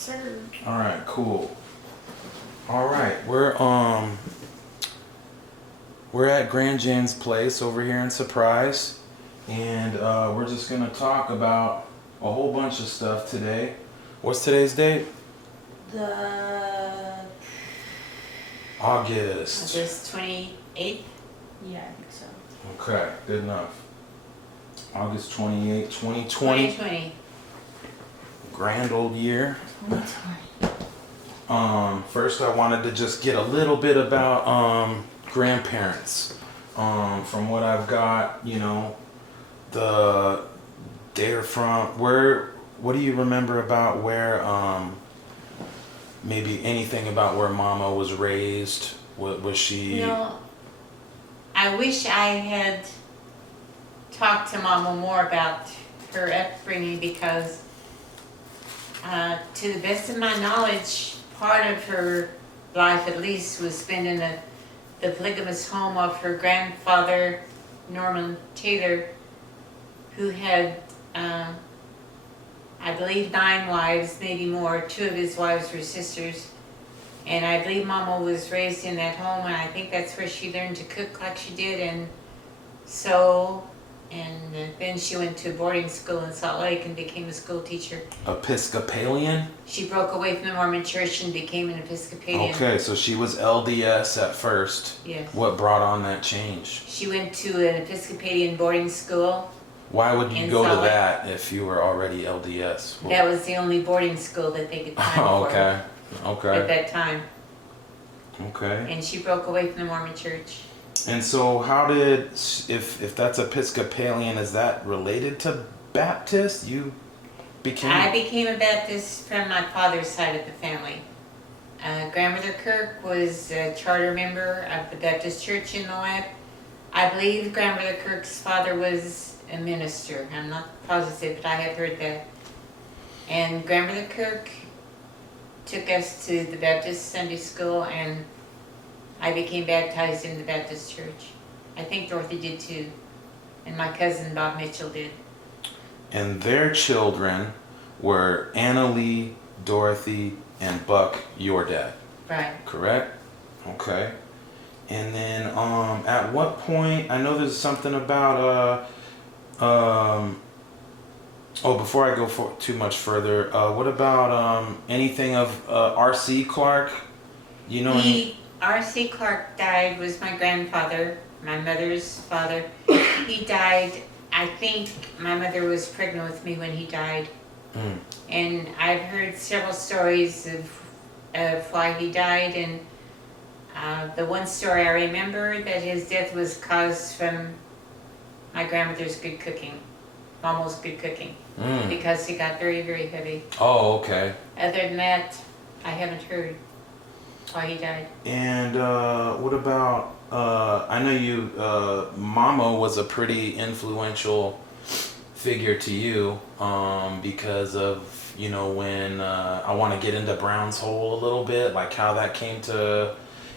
sir. All right, cool. All right, we're at GrandJan's place over here in Surprise, and we're just gonna talk about a whole bunch of stuff today. What's today's date? August 28th? Yeah, I think so. Okay, good enough. August 28th, 2020. 2020. Grand old year. 2020. First I wanted to just get a little bit about grandparents. From what I've got, you know, they're from what do you remember about where maybe anything about where Mama was raised? Was she? You know, I wish I had talked to Mama more about her upbringing because to the best of my knowledge, part of her life at least was spent in the polygamous home of her grandfather, Norman Taylor, who had, I believe, 9 wives, maybe more. 2 of his wives were sisters. And I believe Mama was raised in that home, and I think that's where she learned to cook like she did and sew. And then she went to boarding school in Salt Lake and became a school teacher. Episcopalian? She broke away from the Mormon church and became an Episcopalian. Okay, so she was LDS at first. Yes. What brought on that change? She went to an Episcopalian boarding school. Why would you in go to Salt Lake. that if you were already LDS? That was the only boarding school that they could find Oh, for her okay. at that time. Okay. And she broke away from the Mormon church. And so how did, if that's Episcopalian, is that related to Baptist? You became... I became a Baptist from my father's side of the family. Grandmother Kirk was a charter member of the Baptist church in Moab. I believe Grandmother Kirk's father was a minister. I'm not positive, but I have heard that. And Grandmother Kirk took us to the Baptist Sunday school, and I became baptized in the Baptist church. I think Dorothy did too, and my cousin Bob Mitchell did. And their children were Anna Lee, Dorothy, and Buck, your dad. Right. Correct? Okay. And then at what point, I know there's something about before I go too much further, what about anything of R.C. Clark? You know R.C. Clark died, was my grandfather, my mother's father. He died, I think my mother was pregnant with me when he died. Mm. And I've heard several stories of why he died, and the one story I remember that his death was caused from my grandmother's good cooking, Mama's good cooking, because he got very, very heavy. Oh, okay. Other than that, I haven't heard why he died. And what about, I know you, Mama was a pretty influential figure to you because of, you know, when I want to get into Brown's Hole a little bit, like how that came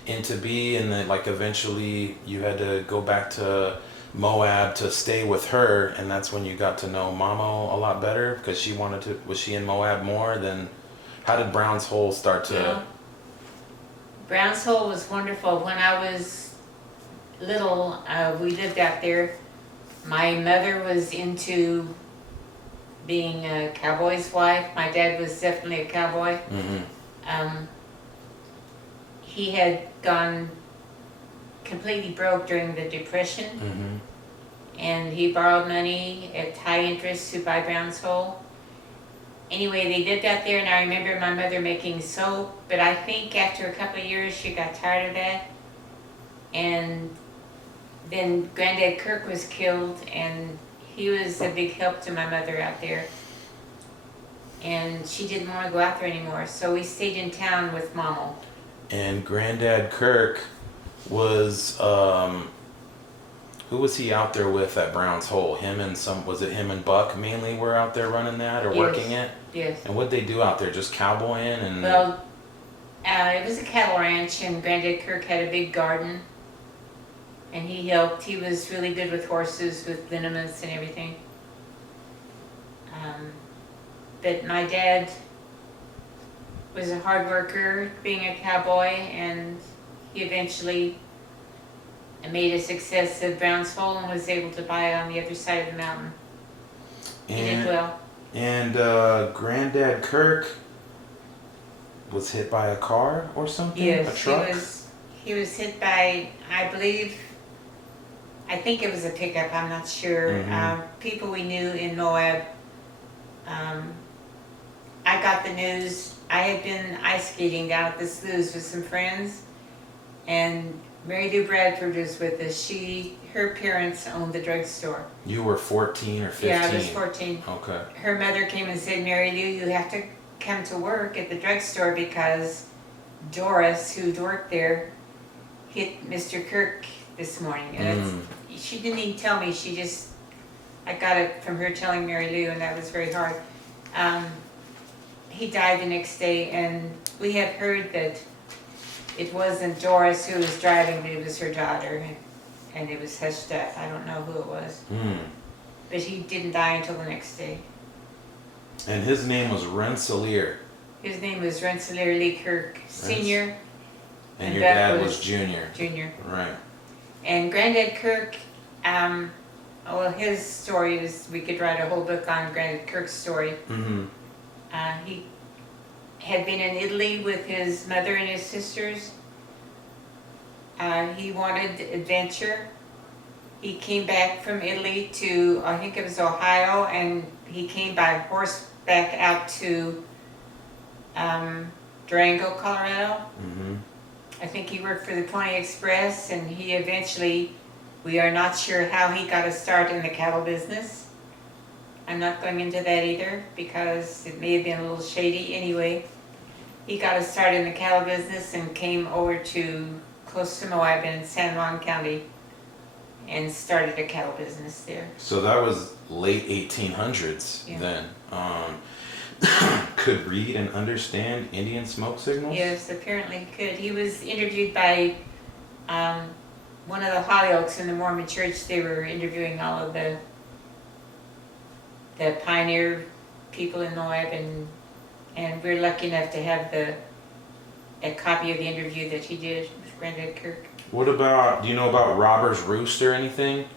into be, and then like eventually you had to go back to Moab to stay with her, and that's when you got to know Mama a lot better because she was she in Moab more than, how did Brown's Hole start to... Yeah. Brown's Hole was wonderful. When I was little, we lived out there. My mother was into being a cowboy's wife. My dad was definitely a cowboy. Mm-hmm. He had gone completely broke during the Depression, Mm-hmm. and he borrowed money at high interest to buy Brown's Hole. Anyway, they lived out there, and I remember my mother making soap, but I think after a couple of years she got tired of that. And then Grandad Kirk was killed, and he was a big help to my mother out there. And she didn't want to go out there anymore, so we stayed in town with Mama. And Grandad Kirk was, who was he out there with at Brown's Hole? Was it him and Buck mainly were out there running that or Yes. working it? Yes. And what'd they do out there? Just cowboying and... Well, it was a cattle ranch, and Grandad Kirk had a big garden, and he helped. He was really good with horses, with liniments and everything. But my dad was a hard worker, being a cowboy, and he eventually made a success of Brown's Hole and was able to buy it on the other side of the mountain. He did well. And Grandad Kirk was hit by a car or something? Yes, a truck? he was hit by, I think it was a pickup, I'm not sure. Mm-hmm. People we knew in Moab. I got the news. I had been ice skating down at the sloughs with some friends, and Mary Lou Bradford was with us. Her parents owned the drugstore. You were 14 or 15? Yeah, I was 14. Okay. Her mother came and said, Mary Lou, you have to come to work at the drugstore because Doris, who worked there, hit Mr. Kirk this morning. And she didn't even tell me. I got it from her telling Mary Lou, and that was very hard. He died the next day, and we have heard that it wasn't Doris who was driving, but it was her daughter, and it was hushed up. I don't know who it was. But he didn't die until the next day. And his name was Rensselaer. His name was Rensselaer Lee Kirk Sr. And your dad was Junior. Junior. Right. And Grandad Kirk, well, his story is, we could write a whole book on Grandad Kirk's story. Mm-hmm. He had been in Italy with his mother and his sisters. He wanted adventure. He came back from Italy to, I think it was Ohio, and he came by horseback out to Durango, Colorado. Mm-hmm. I think he worked for the Pony Express, and he eventually, we are not sure how he got a start in the cattle business. I'm not going into that either because it may have been a little shady. Anyway, he got a start in the cattle business and came over to close to Moab in San Juan County and started a cattle business there. So that was late 1800s then. Could read and understand Indian smoke signals? Yes, apparently he could. He was interviewed by one of the Hollyoaks in the Mormon church. They were interviewing all of the pioneer people in Moab, and we're lucky enough to have a copy of the interview that he did with Grandad Kirk. What about, do you know about Robber's Roost or anything?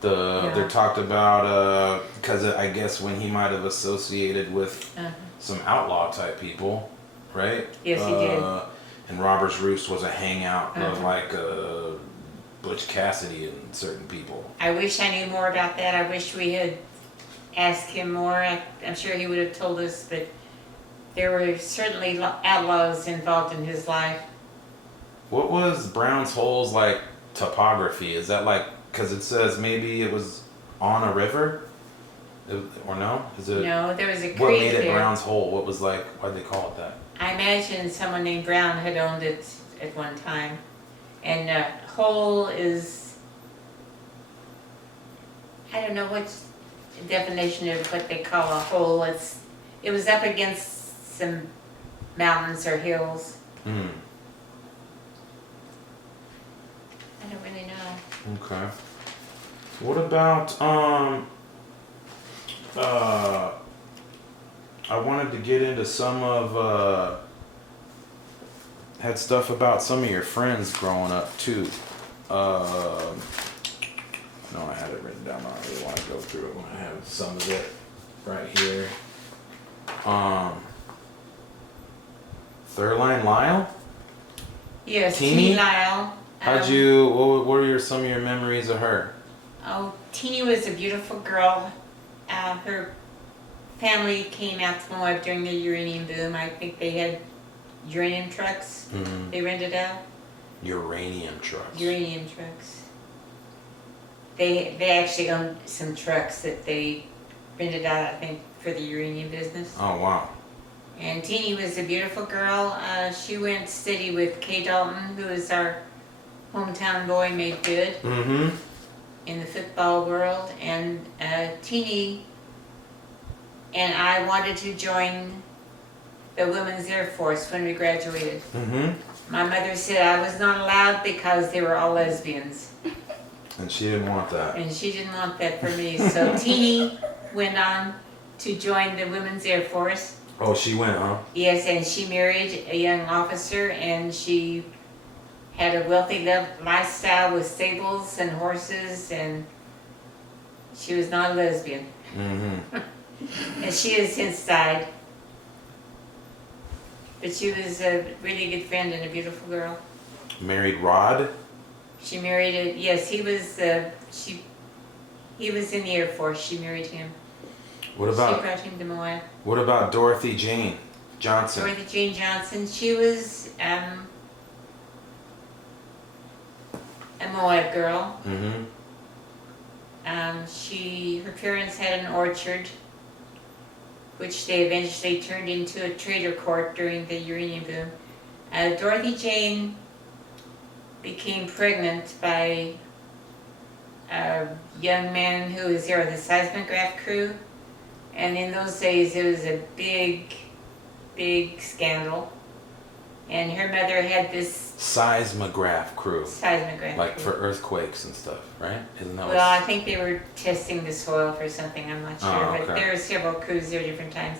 They're talked about, because I guess when he might have associated with some outlaw type people, right? Yes, he did. And Robber's Roost was a hangout of like Butch Cassidy and certain people. I wish I knew more about that. I wish we had asked him more. I'm sure he would have told us, but there were certainly outlaws involved in his life. What was Brown's Hole's like topography? Is that like, because it says maybe it was on a river, or no? Is it? No, there was a creek. What made it there. Brown's Hole? What was like? Why'd they call it that? I imagine someone named Brown had owned it at one time, and hole is, I don't know what definition of what they call a hole. It was up against some mountains or hills. Hmm. I don't really know. Okay. What about I wanted to get into some of had stuff about some of your friends growing up too. No, I had it written down. I don't really want to go through it. I have some of it right here. Thurline Lyle? Yes, Teeny? Teeny Lyle. What are some of your memories of her? Oh, Teeny was a beautiful girl. Her family came out to Moab during the uranium boom. I think they had uranium trucks they rented out. Uranium trucks. Uranium trucks. They actually owned some trucks that they rented out, I think, for the uranium business. Oh, wow. And Teeny was a beautiful girl. She went steady with Kay Dalton, who is our hometown boy made good in the football world. And Teeny and I wanted to join the Women's Air Force when we graduated. My mother said I was not allowed because they were all lesbians. And she didn't want that. And she didn't want that for me. So Teeny went on to join the Women's Air Force. Oh, she went, huh? Yes, and she married a young officer, and she had a wealthy lifestyle with stables and horses, and she was not a lesbian. Mm-hmm. And she has since died. But she was a really good friend and a beautiful girl. Married Rod? She married yes, he was in the Air Force. She married him. What She about brought him to Moab. what about Dorothy Jane Johnson? Dorothy Jane Johnson. She was a Moab girl. Mm-hmm. Her parents had an orchard, which they eventually turned into a trader court during the uranium boom. Dorothy Jane became pregnant by a young man who was there with a seismograph crew, and in those days it was a big, big scandal. And her mother had this Seismograph crew. seismograph Like crew. for earthquakes and stuff, right? Isn't that Well, I think they were testing the soil for something, I'm not sure, Oh, okay. but there were several crews there different times.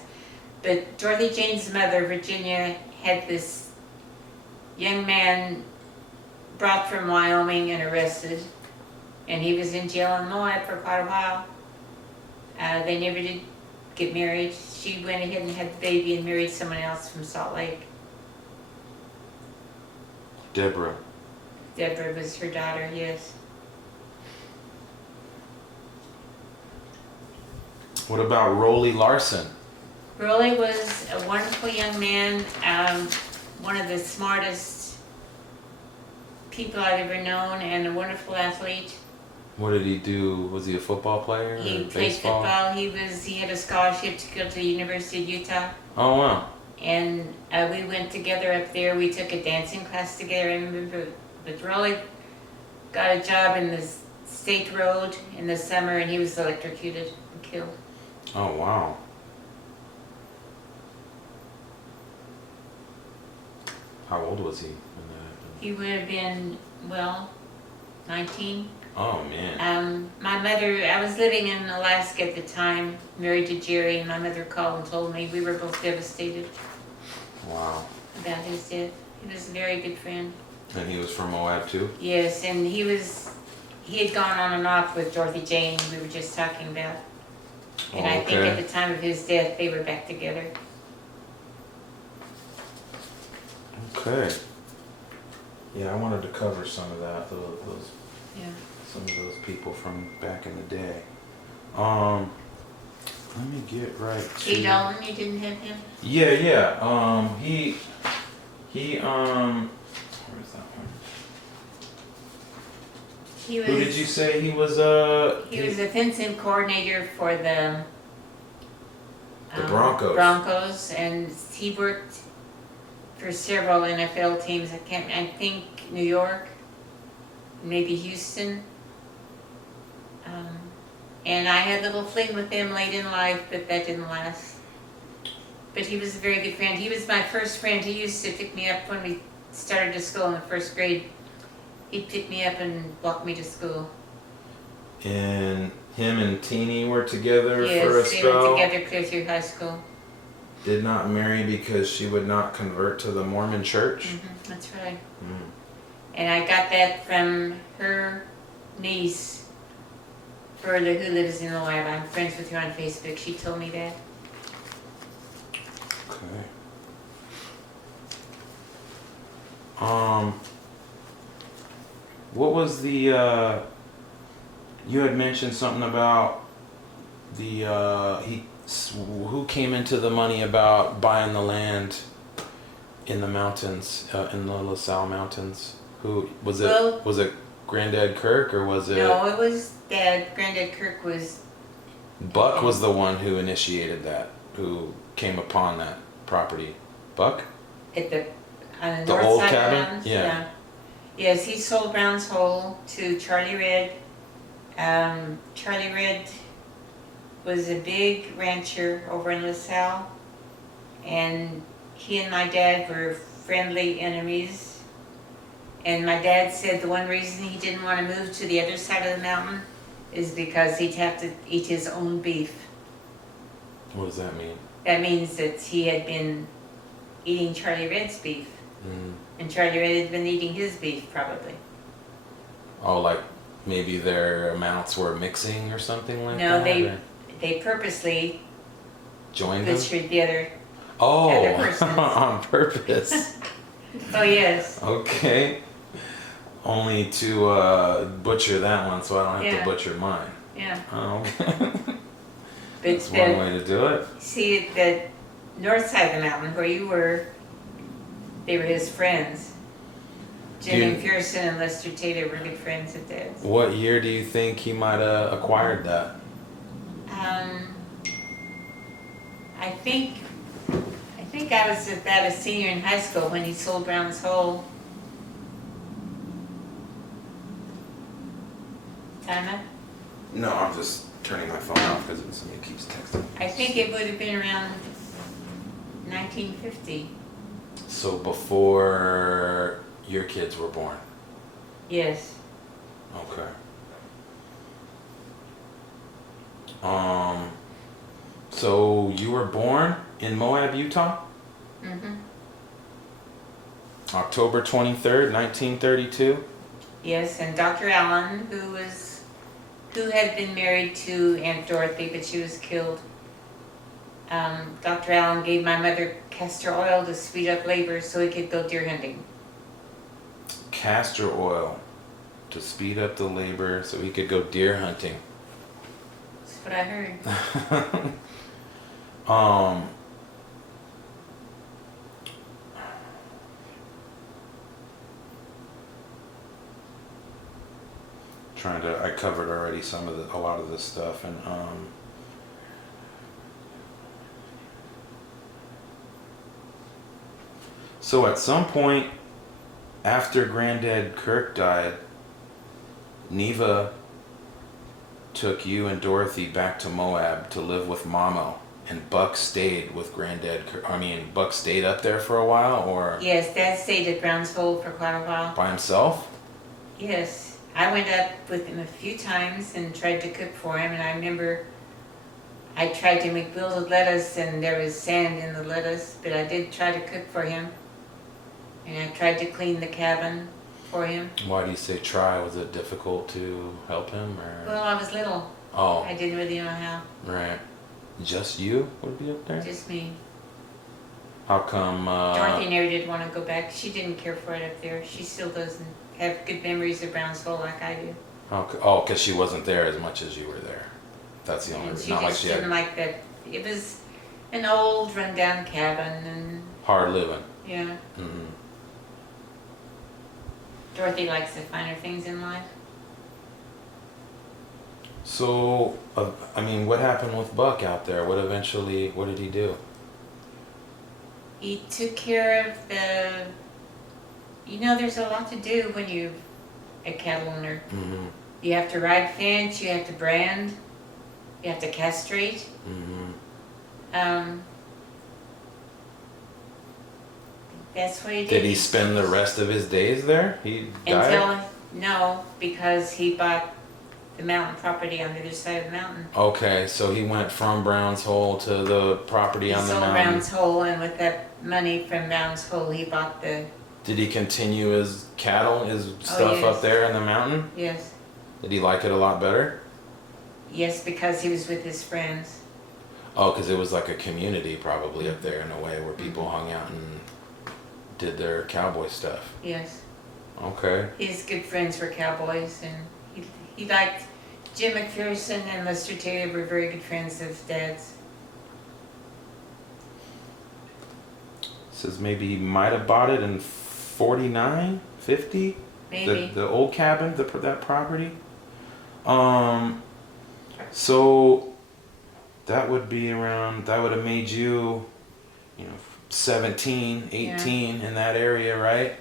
But Dorothy Jane's mother, Virginia, had this young man brought from Wyoming and arrested, and he was in jail in Moab for quite a while. They never did get married. She went ahead and had the baby and married someone else from Salt Lake. Deborah. Deborah was her daughter, yes. What about Rolly Larson? Rolly was a wonderful young man, one of the smartest people I've ever known, and a wonderful athlete. What did he do? Was he a football player? He or played baseball? football. He had a scholarship to go to the University of Utah, Oh wow. and we went together up there. We took a dancing class together. I remember, but Rolly got a job in the state road in the summer, and he was electrocuted and killed. Oh wow. How old was he when that happened? He would have been, 19. Oh man. My mother, I was living in Alaska at the time, married to Jerry, and my mother called and told me we were both devastated Wow. about his death. He was a very good friend. And he was from Moab too? Yes, and he had gone on and off with Dorothy Jane, we were just talking about. And I think at the time of his death, they were back together. Okay. Yeah, I wanted to cover some of that, those Yeah. some of those people from back in the day. Let me get right to. Kate Dolan, you didn't have him? Yeah, yeah. He where's that one? He was, Who did you say he was? He was a fencing coordinator for the Broncos. Broncos, and he worked for several NFL teams. I think New York, maybe Houston. And I had a little fling with him late in life, but that didn't last. But he was a very good friend. He was my first friend. He used to pick me up when we started to school in the first grade. He'd pick me up and walk me to school. And him and Teeny were together Yes, for a they spell. were together clear through high school. Did not marry because she would not convert to the Mormon church. That's right. Mm. And I got that from her niece, Berla, who lives in Moab. I'm friends with her on Facebook. She told me that. Okay. What was the? You had mentioned something about the who came into the money about buying the land in the mountains, in the Sal Mountains. Who was it? Well, was it Grandad Kirk or was it? No, it was Dad. Grandad Kirk was. Buck was the one who initiated that. Who came upon that property? Buck. At the on the, The north old side cabin? of Browns. Yeah. Yes, he sold Brown's Hole to Charlie Redd. Charlie Redd was a big rancher over in LaSalle, and he and my dad were friendly enemies. And my dad said the one reason he didn't want to move to the other side of the mountain is because he'd have to eat his own beef. What does that mean? That means that he had been eating Charlie Red's beef. Mm. And Charlie Red had been eating his beef, probably. Oh, like maybe their amounts were mixing or something like No, that? they purposely Joined them? butchered the other Oh, persons. on purpose. Oh, yes. Okay. Only to butcher that one so I don't have Yeah. to butcher mine. Yeah. Oh. But That's one way to do it. see, the north side of the mountain where you were, they were his friends. Jim McPherson and Lester Taylor were good friends of Dad's. What year do you think he might have acquired that? I think I was about a senior in high school when he sold Brown's Hole. Time up? No, I'm just turning my phone off because somebody keeps texting. I think it would have been around 1950. So before your kids were born? Yes. Okay. So you were born in Moab, Utah? Mm-hmm. October 23rd, 1932? Yes, and Dr. Allen, who had been married to Aunt Dorothy, but she was killed. Dr. Allen gave my mother castor oil to speed up labor so he could go deer hunting. Castor oil to speed up the labor so he could go deer hunting. That's what I heard. I covered already a lot of this stuff, and so at some point after Grandad Kirk died, Neva took you and Dorothy back to Moab to live with Mamo, and Buck stayed with Grandad Kirk. I mean, Buck stayed up there for a while, or Yes, Dad stayed at Brown's Hole for quite a while. by himself? Yes, I went up with him a few times and tried to cook for him, and I remember I tried to make wilted lettuce and there was sand in the lettuce, but I did try to cook for him. And I tried to clean the cabin for him. Why do you say try? Was it difficult to help him, or? Well, I was little. Oh, I didn't really know how. right. Just you would be up there? Just me. How come? Dorothy never did want to go back. She didn't care for it up there. She still doesn't have good memories of Brown's Hole like I do. Oh, because she wasn't there as much as you were there. That's the only And reason. she Not like just she didn't had like that. It was an old, run-down cabin, and hard living. yeah. Mm-hmm. Dorothy likes the finer things in life. So, I mean, what happened with Buck out there? What did he do? He took care of the. There's a lot to do when you're a cattle owner. Mm-hmm. You have to ride fence, you have to brand, you have to castrate. Mm-hmm. That's what he did. Did he spend the rest of his days there? He died? No, because he bought the mountain property on the other side of the mountain. Okay, so he went from Brown's Hole to the property on the He sold mountain. Brown's Hole, and with that money from Brown's Hole, he bought the. Did he continue his cattle, his stuff yes. up there in the mountain? Yes. Did he like it a lot better? Yes, because he was with his friends. Oh, because it was like a community probably up there in a way where people hung out and did their cowboy stuff. Yes. Okay. His good friends were cowboys, and he liked Jim McPherson and Lester Taylor were very good friends of Dad's. Says maybe he might have bought it in 49, 50? Maybe. The old cabin, that property. So that would have made you, 17, 18 in that area, right?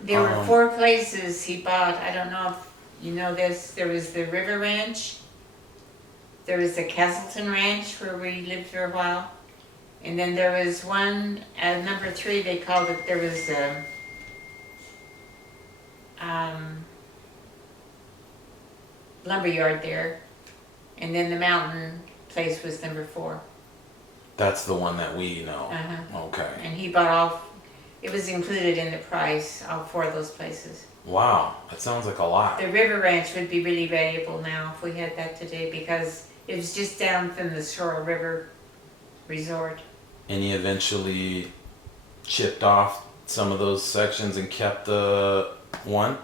There were 4 places he bought. I don't know if you know this. There was the River Ranch. There was the Castleton Ranch where we lived for a while. And then there was one, at number 3 they called it, there was a lumberyard there. And then the mountain place was number 4. That's the one that we know. Uh-huh. Okay. And he bought all, it was included in the price, all 4 of those places. Wow, that sounds like a lot. The River Ranch would be really valuable now if we had that today, because it was just down from the Sorrel River Resort. And he eventually chipped off some of those sections and kept the one?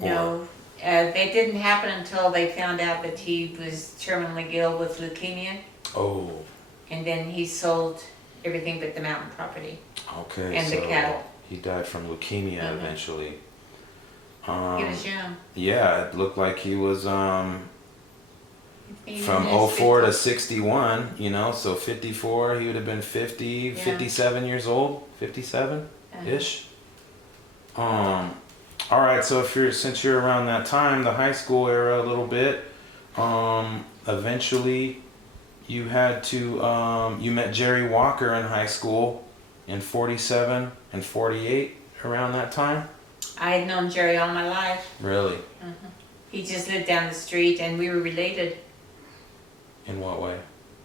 No, that didn't happen until they found out that he was terminally ill with leukemia. Oh. And then he sold everything but the mountain property. Okay. And the cattle. He died from leukemia eventually. He was young. Yeah, it looked like he was from He 04 to 61, you know, so 54, he would have been 50, 57 years old, 57-ish. All right, so since you're around that time, the high school era a little bit, eventually you had to, you met Jerry Walker in high school in 47 and 48, around that time? I had known Jerry all my life. Really? He just lived down the street, and we were related. In what way?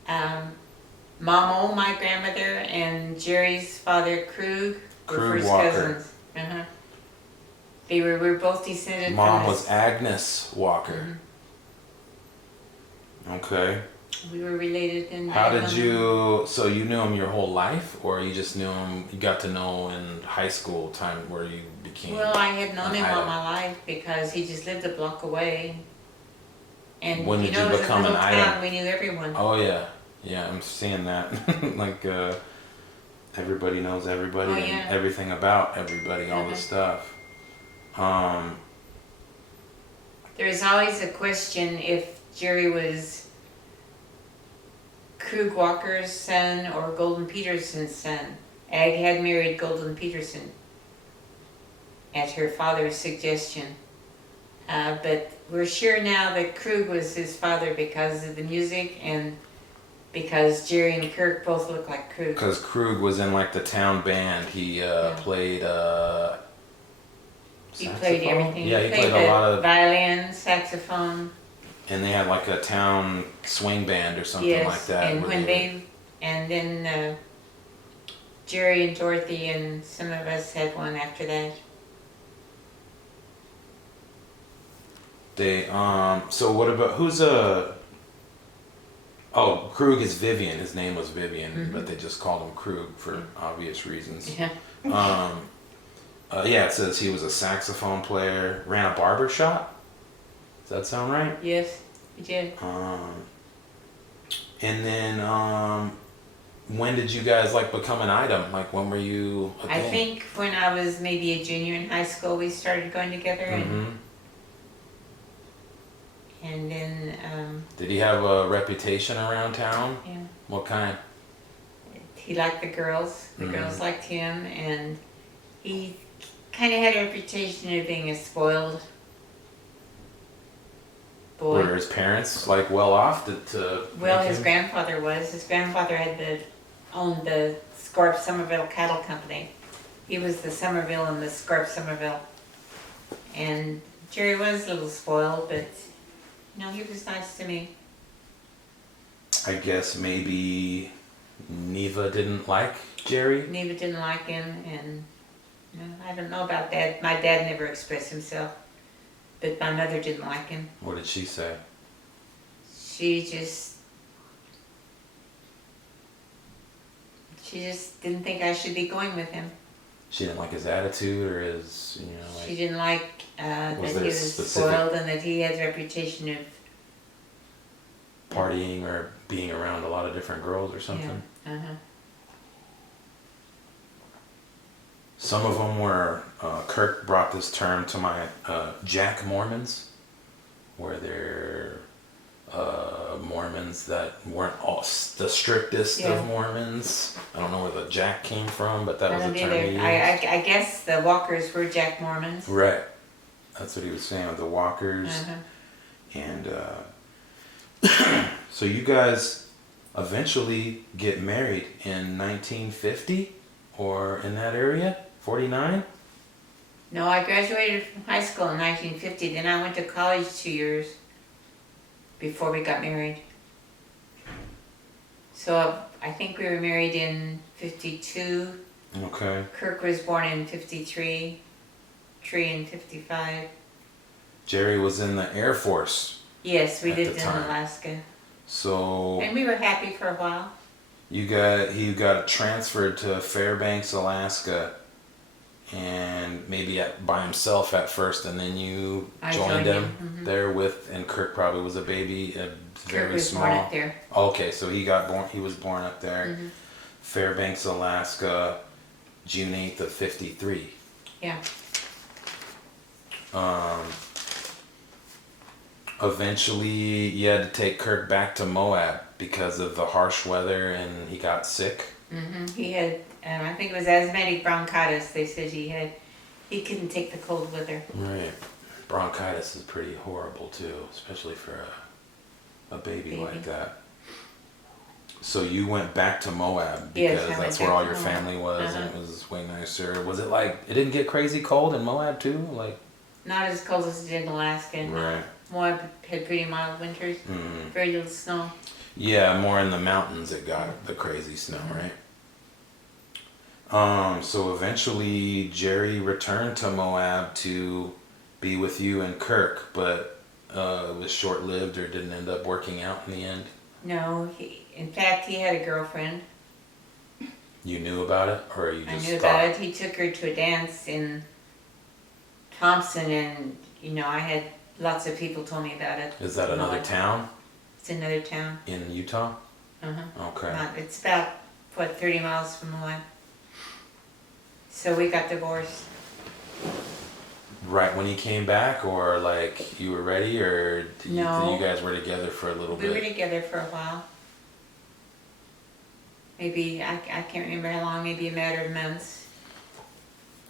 Mamo, my grandmother, and Jerry's father, Krug, were first Walker. cousins. We were both descended Mom from was Agnes Walker. Okay. We were related in. How did you? So you knew him your whole life, or you just knew him? You got to know in high school time where you became. Well, I had known him all idol. my life because he just lived a block away. And When did you it was a become little an idol? town, we knew everyone. Oh yeah, yeah. I'm seeing that. Like everybody knows everybody Oh, and yeah. everything about everybody, all this stuff. There's always a question if Jerry was Krug Walker's son or Golden Peterson's son. Ag had married Golden Peterson at her father's suggestion. But we're sure now that Krug was his father because of the music and because Jerry and Kirk both look like Krug. Because Krug was in like the town band. He played. He saxophone? played everything. Yeah, he played the a lot of. violin, saxophone. And they had like a town swing band or something Yes, like that. and where then Jerry and Dorothy and some of us had one after that. They so what about who's oh, Krug is Vivian. His name was Vivian, but they just called him Krug for obvious reasons. Yeah. Yeah, it says he was a saxophone player, ran a barber shop. Does that sound right? Yes, he did. And then when did you guys like become an item? Like when were you a I thing? think when I was maybe a junior in high school, we started going together, and then Did he have a reputation around town? yeah, What kind? he liked the girls. The girls liked him, and he kind of had a reputation of being a spoiled boy. Were his parents like well off to Well, make his him- grandfather was. His grandfather owned the Scorp Somerville Cattle Company. He was the Somerville and the Scorp Somerville. And Jerry was a little spoiled, but no, he was nice to me. I guess maybe Neva didn't like Jerry. Neva didn't like him, and no, I don't know about that. My dad never expressed himself, but my mother didn't like him. What did she say? She just didn't think I should be going with him. She didn't like his attitude or his, like. She didn't like that Was he there a was specific- spoiled and that he had a reputation of partying or being around a lot of different girls or something. Yeah. Some of them were, Kirk brought this term to my Jack Mormons, where they're Mormons that weren't all the strictest Yeah. of Mormons. I don't know where the Jack came from, but that I was don't the term he either. used. I guess the Walkers were Jack Mormons. Right. That's what he was saying, the Walkers. Uh-huh. And so you guys eventually get married in 1950 or in that area? 49? No, I graduated from high school in 1950. Then I went to college 2 years before we got married. So I think we were married in 52. Okay. Kirk was born in 53. Tree in 55. Jerry was in the Air Force. Yes, we At the lived in time. Alaska. So And we were happy for a while. he got transferred to Fairbanks, Alaska, and maybe by himself at first, and then you I joined joined him him, there with, and Kirk probably was a baby, very Kirk was small. born up there. Okay, so he was born up there, Fairbanks, Alaska, June 8th of 53. Yeah. Eventually, you had to take Kirk back to Moab because of the harsh weather, and he got sick. He had, I think it was asthmatic bronchitis. They said he couldn't take the cold weather. Right. Bronchitis is pretty horrible too, especially for a baby like that. So you went back to Moab because Yes, I went that's where back all to your Moab. family was, and it was way nicer. Was it like, it didn't get crazy cold in Moab too? Like, Not as cold as it did in Alaska. And right. Moab had pretty mild winters. Very little snow. Yeah, more in the mountains it got the crazy snow, right? So eventually Jerry returned to Moab to be with you and Kirk, but it was short-lived or didn't end up working out in the end. No, in fact, he had a girlfriend. You knew about it, or you just I knew about it. He took her to a dance in Thompson, and I had lots of people told me about it. Is that another town It's another town. in Utah? Okay. It's about 30 miles from Moab. So we got divorced. Right when he came back, or like you were ready, or No. you guys were together for a little We were bit? together for a while. Maybe, I can't remember how long, maybe a matter of months.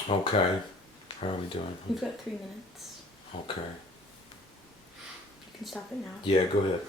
Okay. How are we doing? You've got 3 minutes. Okay. You can stop it now. Yeah, go ahead.